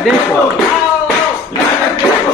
नाटक देखो।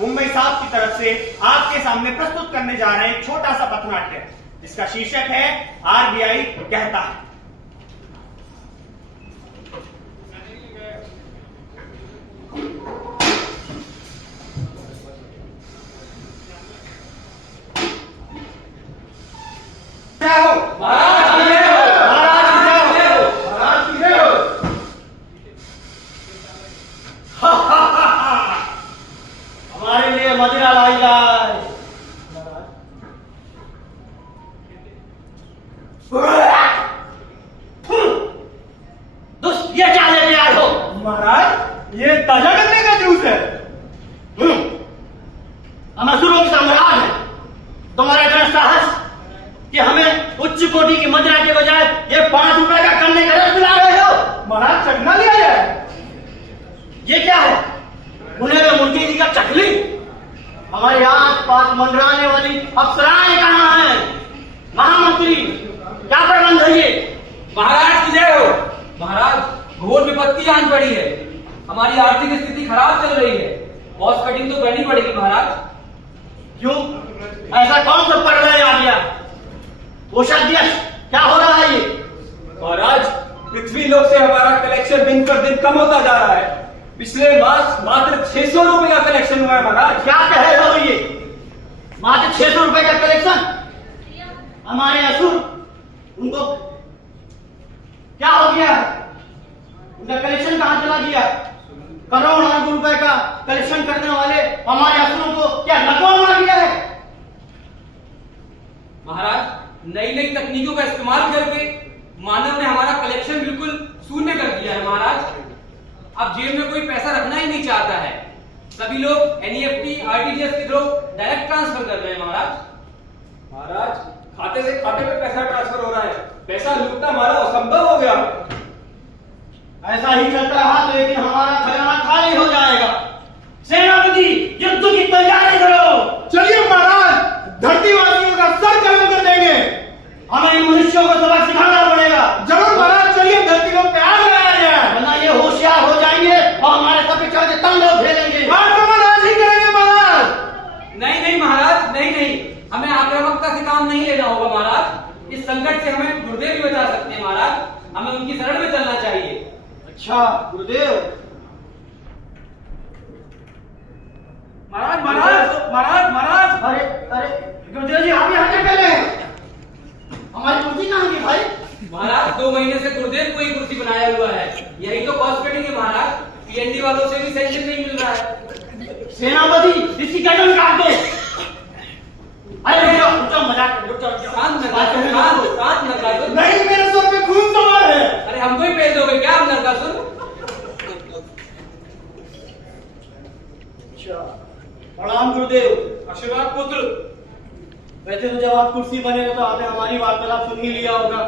मुंबई साहब की तरफ से आपके सामने प्रस्तुत करने जा रहे हैं एक छोटा सा पथनाट्य जिसका शीर्षक है आरबीआई कहता है। पिछले मास मात्र 600 रुपए का कलेक्शन हुआ है महाराज। क्या कह रहे हो ये? मात्र 600 रुपए का कलेक्शन? हमारे असुर, उनको क्या हो गया? उनका कलेक्शन कहां चला गया? करोड़ अरब रुपए का कलेक्शन करने वाले हमारे असुरों को क्या लकवा मार गया है? महाराज, नई नई तकनीकों का इस्तेमाल करके मानव ने हमारा कलेक्शन बिल्कुल शून्य कर दिया है महाराज। अब जेब में कोई पैसा रखना ही नहीं चाहता है। सभी लोग NEFT, RTGS के थ्रू डायरेक्ट ट्रांसफर कर रहे हैं महाराज। महाराज, खाते से खाते में पैसा ट्रांसफर हो रहा है। पैसा लूटना हमारा असंभव हो गया। ऐसा ही चलता रहा तो एक दिन हमारा खजाना खाली हो जाएगा। सेनापति, युद्ध की तैयारी करो। चलिए महाराज, धरतीवासियों का सर कलम कर देंगे। हमें इन मनुष्यों को सबक सिखाना पड़ेगा। जरूर महाराज, चलिए धरती को प्यार लगाया जाए, वरना ये होशियार हो जाएंगे और हमारे सर पे चढ़ के तांडव खेलेंगे। आक्रमण आज ही करेंगे महाराज। नहीं नहीं महाराज, नहीं नहीं, हमें आक्रामकता से काम नहीं लेना होगा महाराज। इस संकट से हमें गुरुदेव भी बचा सकते हैं महाराज। हमें उनकी शरण में चलना चाहिए। अच्छा गुरुदेव। महाराज महाराज महाराज महाराज, अरे अरे गुरुदेव जी, आप यहाँ क्या कर रहे हैं? हमारी कुर्सी कहाँ की भाई? महाराज, 2 महीने से गुरुदेव को ही कुर्सी बनाया हुआ है। यही तो कॉस्ट कटिंग है महाराज। PND वालों से भी सेंक्शन नहीं मिल रहा है। सेनापति, इसकी गर्दन काट दो। अरे रुको रुको, मजाक रुको। शांत नरकासुर। नहीं, मेरे सर पे खून सवार है। अरे हमको ही पेल दोगे क्या हम नरकासुर? प्रणाम गुरुदेव। आशीर्वाद पुत्र। वैसे तो जब आप कुर्सी बनेगा तो आपने हमारी वार्तालाप सुन ही लिया होगा।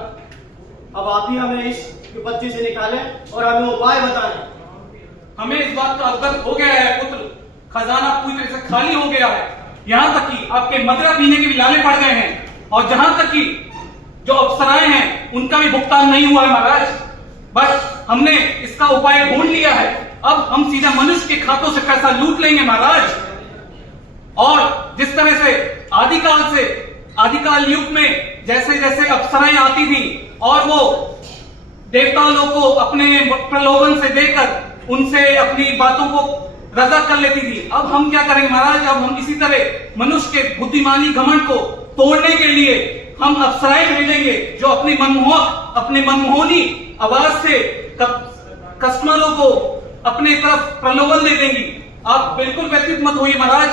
अब आप ही हमें इस विपत्ति से निकालें और हमें उपाय बताएं। हमें इस बात का अवगत हो गया है पुत्र। खजाना पूरी तरह से खाली हो गया है। यहाँ तक कि आपके मदिरा पीने के भी लाले पड़ गए हैं। और जहां तक कि जो अप्सराएं हैं उनका भी भुगतान नहीं हुआ है महाराज। बस हमने इसका उपाय ढूंढ लिया है। अब हम सीधा मनुष्य के खातों से पैसा लूट लेंगे महाराज। और जिस तरह से आदिकाल युग में जैसे जैसे अप्सराएं आती थी और वो देवताओं लोग को अपने प्रलोभन से देकर उनसे अपनी बातों को रजा कर लेती थी, अब हम क्या करेंगे महाराज? अब हम इसी तरह मनुष्य के बुद्धिमानी घमंड को तोड़ने के लिए हम अप्सराएं भेजेंगे जो अपने मनमोहनी आवाज से कस्टमरों को अपने तरफ प्रलोभन दे देंगी। आप बिल्कुल व्यतीत मत होइए महाराज।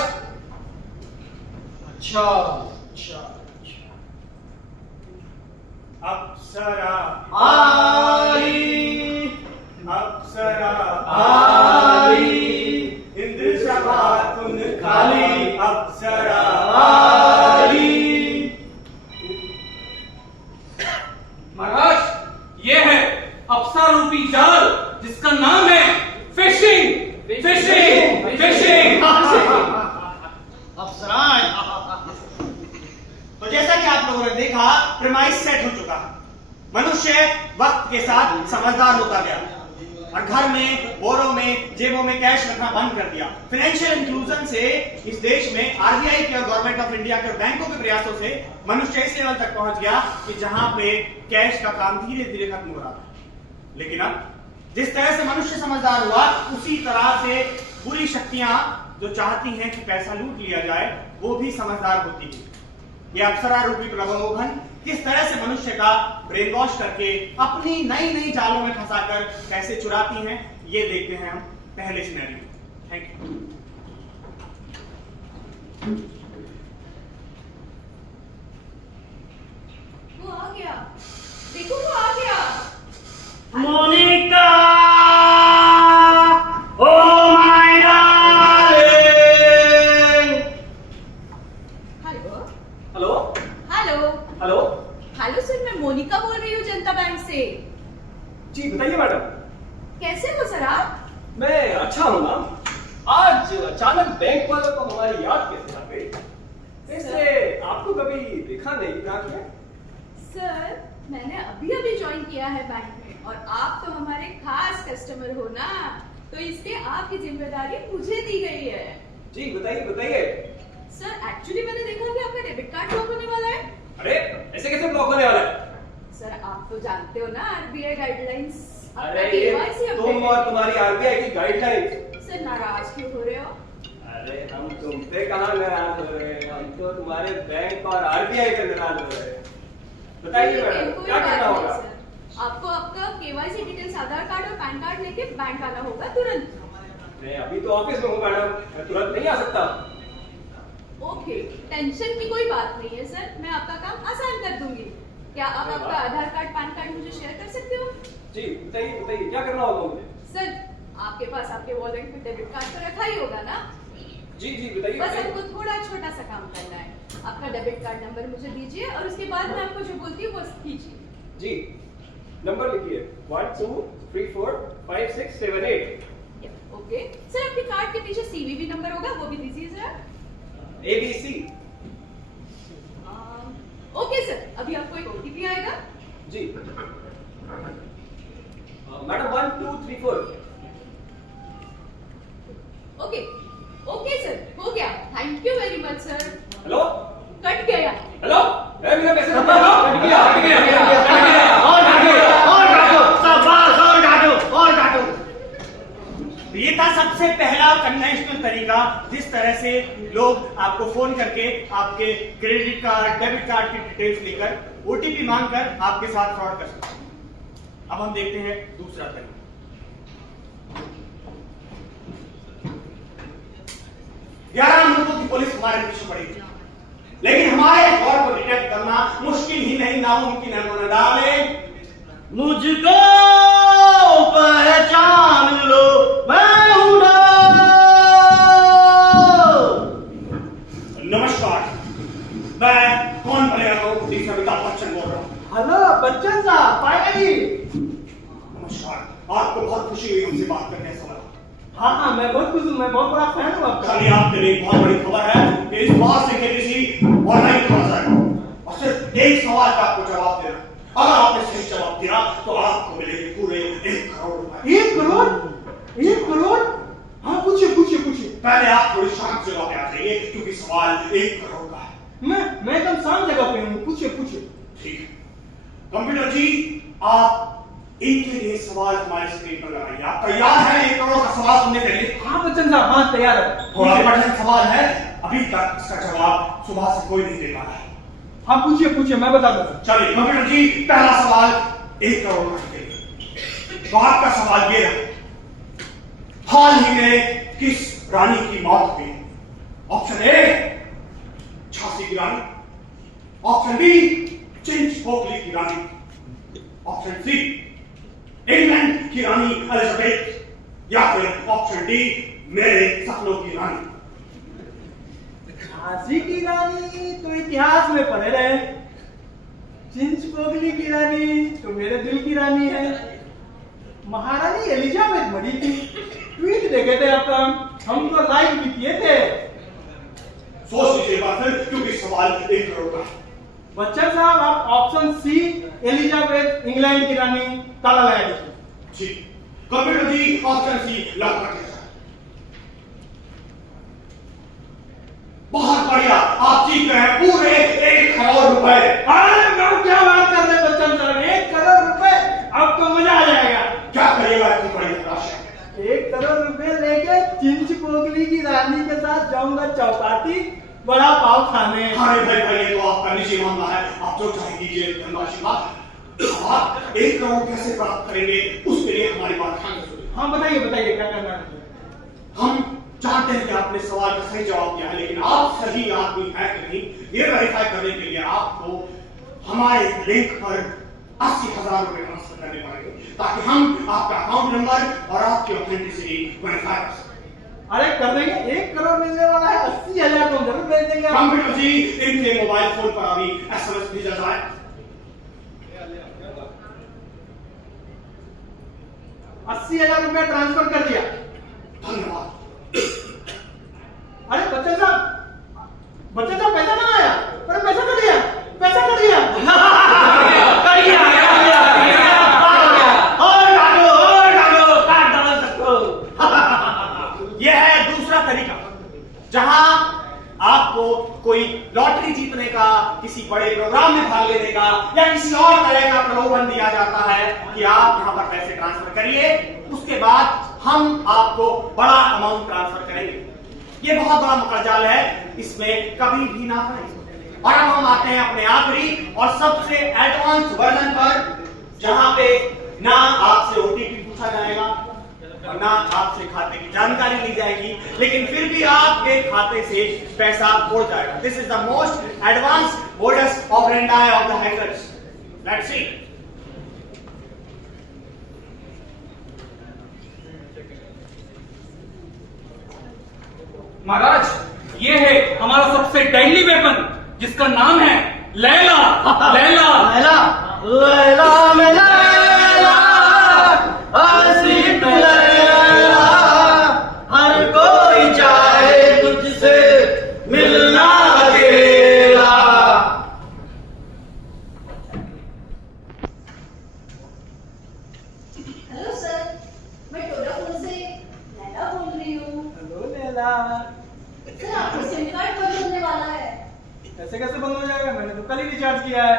अच्छा अच्छा। अप्सरा आई, अप्सरा आई, इंद्र सभा तुन खाली, अप्सरा आई। महाराज, ये है अप्सरा रूपी जाल जिसका नाम है फिशिंग फिशिंग फिशिंग। अप्सराएं। तो जैसा कि आप लोगों ने देखा, प्रेमाइस सेट हो चुका है। मनुष्य वक्त के साथ समझदार होता गया और घर में, बोरों में, जेबों में कैश रखना बंद कर दिया। फाइनेंशियल इंक्लूजन से इस देश में RBI के और गवर्नमेंट ऑफ इंडिया के और बैंकों के प्रयासों से मनुष्य इस लेवल तक पहुंच गया कि जहां पे कैश का काम धीरे धीरे खत्म हो रहा था। लेकिन अब जिस तरह से मनुष्य समझदार हुआ, उसी तरह से बुरी शक्तियां जो चाहती हैं कि पैसा लूट लिया जाए, वो भी समझदार होती है। ये अप्सरा रूपी प्रलोभन किस तरह से मनुष्य का ब्रेन वॉश करके अपनी नई नई जालों में फंसाकर पैसे चुराती हैं, ये देखते हैं हम पहले सिनेरियो। Thank you. वो आ गया, देखो वो आ गया। Monica, oh my darling. Hello hello hello hello hello sir, मैं मोनिका बोल रही हूँ जनता बैंक से। जी बताइए मैडम। कैसे हो सर आप? मैं अच्छा हूँ ना। आज अचानक बैंक वालों को हमारी याद कैसे आ गई? वैसे आपको कभी देखा नहीं ब्रांच में? सर मैंने अभी अभी ज्वाइन किया है बैंक में और आप तो हमारे खास कस्टमर हो ना, तो इसलिए आपकी जिम्मेदारी मुझे दी गई है। जी बताइए बताइए। सर एक्चुअली मैंने देखा कि आपका डेबिट कार्ड ब्लॉक होने वाला है। अरे ऐसे कैसे ब्लॉक होने वाला है? सर आप तो जानते हो ना RBI गाइडलाइंस। अरे ये तुम और तुम्हारी आरबीआई की गाइडलाइन। सर नाराज क्यों हो रहे हो? अरे हम तुमसे कहाँ नाराज हो रहे हैं, हम तो तुम्हारे बैंक और आरबीआई से नाराज हो रहे हैं। बताइए मैडम कोई क्या बात करना नहीं, होगा? सर। आपको आपका केवाईसी डिटेल्स आधार कार्ड और पैन कार्ड लेके बैंक आना होगा तुरंत। मैं अभी तो ऑफिस में हूँ मैडम, मैं तुरंत नहीं आ सकता। ओके, टेंशन की कोई बात नहीं है सर, मैं आपका काम आसान कर दूंगी। क्या आप अरे आपका वाह। आधार कार्ड पैन कार्ड मुझे शेयर कर सकते हो? जी बताइए बताइए क्या करना होगा मुझे? सर आपके पास आपके वॉलेट में डेबिट कार्ड तो रखा ही होगा ना? जी जी बताइए बस बताइए। आपको थोड़ा छोटा सा काम करना है। आपका डेबिट कार्ड नंबर मुझे दीजिए और उसके बाद मैं आपको जो बोलती हूँ वो कीजिए। जी नंबर लिखिए 1 2 3 4 5 6 7 8। ओके सर, आपके कार्ड के पीछे सीवीवी नंबर होगा, वो भी दीजिए जरा। ABC। ओके सर, अभी आपको एक ओटीपी आएगा। जी मैडम 1 2 3 4। ओके ओके सर, हो गया। Thank you very much sir. Hello cut गया। हेलो मेरा पैसे कट गया और काटो, शाबाश, और काटो, और काटो। ये था सबसे पहला कन्वेंशनल तरीका, जिस तरह से लोग आपको फोन करके आपके क्रेडिट कार्ड डेबिट कार्ड की डिटेल्स लेकर ओटीपी मांगकर आपके साथ फ्रॉड कर सकते हैं। अब हम देखते हैं दूसरा तरीका। 11 मुल्कों की पुलिस हमारे पीछे पड़ी थी, लेकिन हमारे फ्रॉड को डिटेक्ट करना मुश्किल ही नहीं, नामुमकिन है। उन्होंने डाले मुझको पहचान लो, मैं हूं डॉन। नमस्कार, मैं कौन बनेगा तीसरा अमिताभ बच्चन बोल रहा हूँ। हेलो बच्चन साहब, फाइनली। नमस्कार, आपको बहुत खुशी हुई हमसे बात करने का सवाल। हाँ मैं बहुत खुश हूँ, मैं बहुत बड़ा फैन हूँ आपका। खाली आपके लिए बहुत बड़ी खबर है कि इस बार से केबीसी ऑनलाइन खबर जाएगा और सिर्फ एक सवाल का आपको जवाब देना। अगर आपने सही जवाब दिया तो आपको मिलेंगे पूरे 1 करोड़ रुपए। 1 करोड़? 1 करोड़? हाँ पूछिए पूछिए पूछिए। पहले आप थोड़ी शांत जगह पे आ जाइए, क्योंकि सवाल 1 करोड़ का है। मैं एकदम शांत जगह पे हूँ, पूछिए पूछिए। ठीक है, कंप्यूटर जी आप इनके लिए सवाल हमारे स्क्रीन पर लगाइए। आप तैयार हैं 1 करोड़ का सवाल सुनने के लिए? हाँ बच्चन साहब, हाँ तैयार है। थोड़ा कठिन सवाल है, अभी तक इसका जवाब सुबह से कोई नहीं दे पा रहा है। हाँ पूछिए पूछिए, मैं बता दूँ। चलिए कंप्यूटर जी, पहला सवाल 1 करोड़ का है। तो आपका सवाल ये है, हाल ही में किस रानी की मौत हुई? ऑप्शन ए झांसी की रानी, ऑप्शन बी चिंचपोकली की रानी, ऑप्शन सी इंग्लैंड की रानी एलिजाबेथ, या फिर ऑप्शन डी मेरे सपनों की रानी। झांसी की रानी तो इतिहास में पढ़े रहे, चिंचपोकली की रानी तो मेरे दिल की रानी है, महारानी एलिजाबेथ मरी थी, ट्वीट देखे थे आपका, हम तो लाइक भी किए थे। सोच लीजिए बात फिर, क्योंकि सवाल 1 करोड़ का है। बच्चन साहब आप ऑप्शन सी एलिजाबेथ इंग्लैंड की रानी ताला लगा दीजिए। जी कंप्यूटर जी, ऑप्शन सी लॉक कर दिया। बहुत बढ़िया, आप जीत गए हैं पूरे 1 करोड़ रुपए। अरे मैं क्या बात कर रहे हैं बच्चन साहब, 1 करोड़ रुपए, आपको मजा आ जाएगा। क्या करिएगा इतनी बड़ी राशि? 1 करोड़ रुपए लेके चिंचपोकली की रानी के साथ जाऊंगा चौपाटी बड़ा पाव खाने। अरे भाई भाई, ये तो आपका निजी मामला है, आप जो चाहे कीजिए धनराशि का। आप 1 करोड़ कैसे प्राप्त करेंगे, उसके लिए हमारी बात ध्यान से सुनिए। हाँ बताइए बताइए क्या करना है। हम जानते हैं कि आपने सवाल का सही जवाब दिया है, लेकिन आप सही आदमी है कि नहीं, ये वेरीफाई करने के लिए आपको हमारे लिंक पर 80,000 रुपए ट्रांसफर करने पड़ेंगे, ताकि हम आपका अकाउंट नंबर और आपकी ऑथेंटिसिटी वेरीफाई कर सकें। अरे कर देंगे, 1 करोड़ मिलने वाला है, 80,000 को जरूर भेज देंगे। कंप्यूटर जी, इनके मोबाइल फोन पर अभी SMS भेजा जाए। 80,000 रुपया ट्रांसफर कर दिया। धन्यवाद। अरे बच्चन साहब पैसा कहाँ आया? अरे पैसा कर दिया, पैसा कर दिया। कर दिया, और डालो, काट डालो सबको। यह है दूसरा तरीका, जहां आपको कोई लॉटरी जीतने का का, किसी बड़े प्रोग्राम में भाग लेने का या किसी और तरह का प्रलोभन दिया जाता है कि आप यहाँ पर पैसे ट्रांसफर करिए, उसके बाद हम आपको बड़ा अमाउंट ट्रांसफर करेंगे। ये बहुत बड़ा मकड़जाल है, इसमें कभी भी ना पड़े। और अब हम आते हैं अपने आखिरी और सबसे एडवांस वर्जन पर, जहां पे ना आपसे ओटीपी पूछा जाएगा और ना आपसे खाते की जानकारी ली जाएगी, लेकिन फिर भी आपके खाते से पैसा उड़ जाएगा। This is the most advance modus operandi of the hackers. Let's see. महाराज, ये है हमारा सबसे डेडली वेपन, जिसका नाम है लैला। लैला लैला लैला में लैला, आशिक लैला, हर कोई चाहे तुझसे मिलना अकेला। हेलो सर, मैं टोडाफोन से लैला बोल रही हूँ। हेलो लैला। सर, आपका सिम कार्ड बंद होने वाला है। ऐसे कैसे बंद हो जाएगा? मैंने तो कल ही रिचार्ज किया है।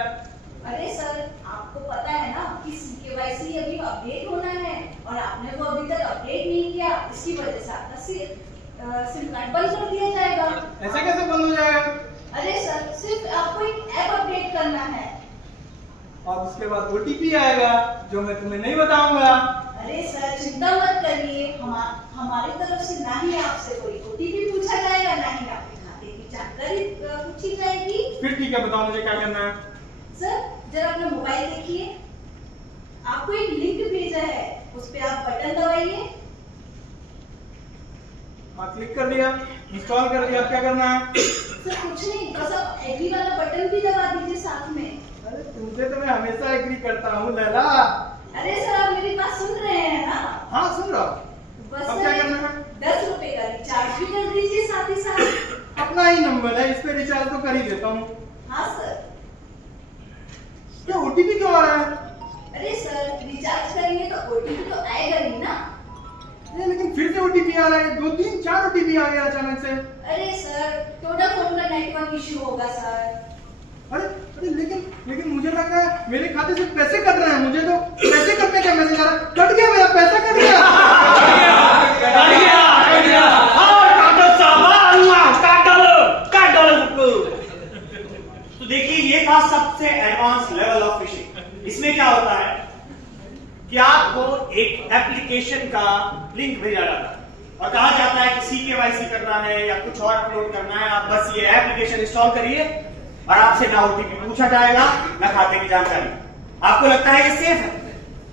अरे सर, आपको पता है ना कि केवाईसी अभी अपडेट होना है और आपने वो अभी तक अपडेट नहीं किया, इसकी वजह से आपका सिम कार्ड बंद कर दिया जाएगा। ऐसे कैसे बंद हो जाएगा? अरे सर, सिर्फ आपको एक ऐप अपडेट करना है। और उसके बाद ओटीपी आएगा जो मैं तुम्हें नहीं बताऊंगा। अरे सर, चिंता मत करिए, हमारी तरफ से ना ही आपसे कोई ओटीपी पूछा जाएगा, ना ही आपके खाते की जानकारी पूछी जाएगी। फिर ठीक है, बताओ मुझे क्या करना है। सर, जरा अपना मोबाइल देखिए, आपको एक लिंक भेजा है, उस पे आप बटन दबाइए। हाँ, क्लिक कर दिया, इंस्टॉल कर दिया। अब क्या करना है? सर कुछ नहीं, बस आप एग्री वाला बटन भी दबा दीजिए साथ में। अरे तुमसे तो मैं हमेशा एग्री करता हूँ लैला। अरे सर, आप मेरी बात सुन रहे हैं ना? हाँ, सुन रहा हूँ। बस अब क्या सर, करना है? 10 रुपए का रिचार्ज भी कर दीजिए साथ ही साथ। अपना ही नंबर है, इस पे रिचार्ज तो कर ही देता हूँ। हाँ सर। क्या ओटीपी क्यों आ रहा है? अरे सर, रिचार्ज करेंगे तो ओटीपी तो आएगा ही ना। ये लेकिन फिर से ओटीपी आ रहा है। 2 3 4 ओटीपी आ गया अचानक से। अरे सर, वोडाफोन का नेटवर्क इशू होगा सर। अरे लेकिन मुझे लग रहा है मेरे खाते से पैसे कट रहे हैं। मुझे तो पैसे कटने का मैसेज आ रहा है। कट गया, मेरा पैसा कट गया। और काटो साहब, काटो सबको। तो देखिए, ये था सबसे एडवांस लेवल ऑफ फिशिंग। इसमें क्या होता है कि आपको एक एप्लीकेशन का लिंक भेजा जाता है और कहा जाता है कि CKYC करना है या कुछ और अपलोड करना है। आप बस ये एप्लीकेशन इंस्टॉल करिए और आपसे ना ओटीपी पूछा जाएगा, ना खाते की जानकारी। आपको लगता है ये सेफ है,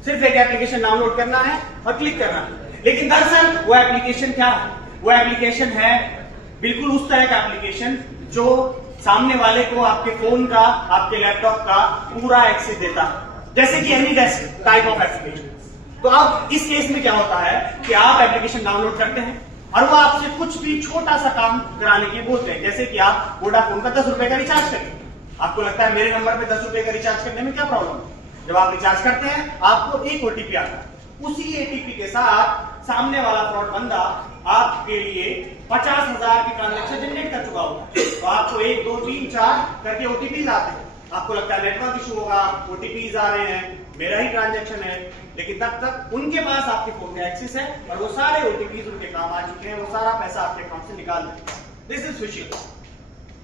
सिर्फ एक एप्लीकेशन डाउनलोड करना है और क्लिक करना है। लेकिन दरअसल वो एप्लीकेशन क्या है? वो एप्लीकेशन है बिल्कुल उस तरह का एप्लीकेशन जो सामने वाले को आपके फोन का, आपके लैपटॉप का पूरा एक्सेस देता है, जैसे कि एनीडेस्क टाइप ऑफ एप्लीकेशन। तो अब इस केस में क्या होता है कि आप एप्लीकेशन डाउनलोड करते हैं और वो आपसे कुछ भी छोटा सा काम कराने के बोलते हैं, जैसे कि आप वोडाफोन का 10 रुपए का रिचार्ज करें। आपको लगता है मेरे नंबर पे 10 रुपए का रिचार्ज करने में क्या प्रॉब्लम है? जब आप रिचार्ज करते हैं आपको एक ओटीपी आता है, उसी एटीपी के साथ सामने वाला फ्रॉड बंदा आपके लिए 50,000 की ट्रांजैक्शन जनरेट कर चुका होगा। तो आपको 1 2 3 4 करके ओटीपीज आते हैं। आपको लगता है नेटवर्क इशू होगा, ओटीपीज आ रहे हैं, मेरा ही ट्रांजैक्शन है, लेकिन तब तक उनके पास आपके फोन का एक्सेस है और वो सारे ओटीपीज उनके काम आ चुके हैं, वो सारा पैसा आपके अकाउंट से निकाल देंगे। This is fishing.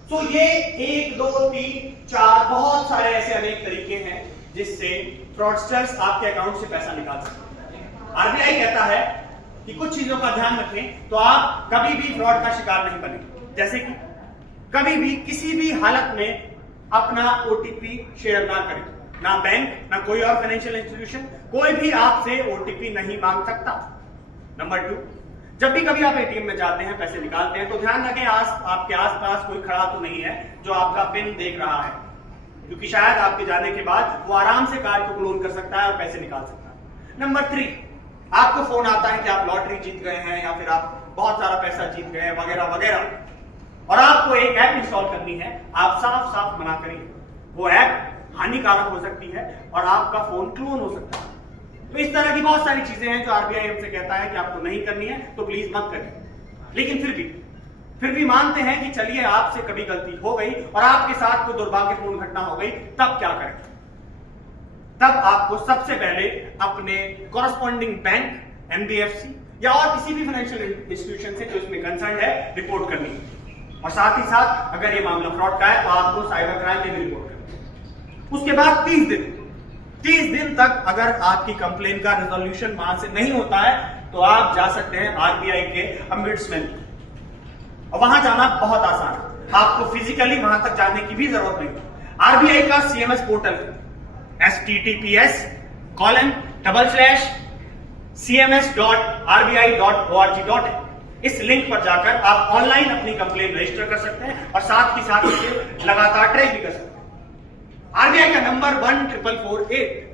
तो ये 1 2 3 4 बहुत सारे ऐसे अनेक तरीके हैं जिससे फ्रॉडस्टर्स आपके अकाउंट से पैसा निकाल सकते हैं। आरबीआई कहता है कि कुछ चीजों का ध्यान रखें तो आप कभी भी फ्रॉड का शिकार नहीं बने। जैसे कि कभी भी किसी भी हालत में अपना ओटीपी शेयर ना करें, ना बैंक, ना कोई और फाइनेंशियल इंस्टीट्यूशन, कोई भी आपसे ओटीपी नहीं मांग सकता। नंबर 2, जब भी कभी आप एटीएम में जाते हैं, पैसे निकालते हैं, तो ध्यान रखें आपके आसपास कोई खड़ा तो नहीं है जो आपका पिन देख रहा है, क्योंकि शायद आपके जाने के बाद वो आराम से कार्ड को क्लोन कर सकता है और पैसे निकाल सकता है। नंबर 3, आपको फोन आता है कि आप लॉटरी जीत गए हैं या फिर आप बहुत सारा पैसा जीत गए हैं वगैरह वगैरह, और आपको एक ऐप इंस्टॉल करनी है। आप साफ साफ मना करिए, वो ऐप हानिकारक हो सकती है और आपका फोन क्लोन हो सकता है। तो इस तरह की बहुत सारी चीजें हैं जो आरबीआई हमसे कहता है कि आपको नहीं करनी है, तो प्लीज मत करिए। लेकिन फिर भी फिर भी मानते हैं कि चलिए आपसे कभी गलती हो गई और आपके साथ कोई दुर्भाग्यपूर्ण घटना हो गई, तब क्या करें? तब आपको सबसे पहले अपने कॉरस्पॉन्डिंग बैंक, एनबीएफसी या और किसी भी फाइनेंशियल इंस्टीट्यूशन से जो इसमें कंसर्न है रिपोर्ट करनी है। और साथ ही साथ अगर ये मामला फ्रॉड का है तो आपको साइबर क्राइम में भी रिपोर्ट करनी है। उसके बाद 30 दिन तक अगर आपकी कंप्लेन का रेजोल्यूशन वहां से नहीं होता है तो आप जा सकते हैं आरबीआई के अम्बुड्समैन, और वहां जाना बहुत आसान है, आपको फिजिकली वहां तक जाने की भी जरूरत नहीं। आरबीआई का सीएमएस पोर्टल https://cms.rbi.org.in, इस लिंक पर जाकर आप ऑनलाइन अपनी कंप्लेन रजिस्टर कर सकते हैं और साथ ही साथ इसे लगातार ट्रैक भी कर सकते हैं। आरबीआई का नंबर 14448,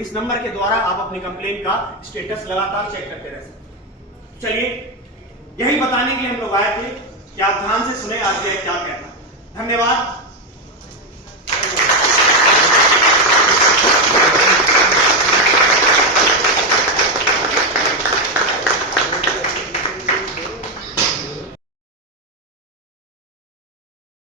इस नंबर के द्वारा आप अपनी कंप्लेन का स्टेटस लगातार चेक करते रह सकते हैं। चलिए, यही बताने के लिए हम लोग आए थे कि आप ध्यान से सुने आरबीआई क्या कहता है। धन्यवाद।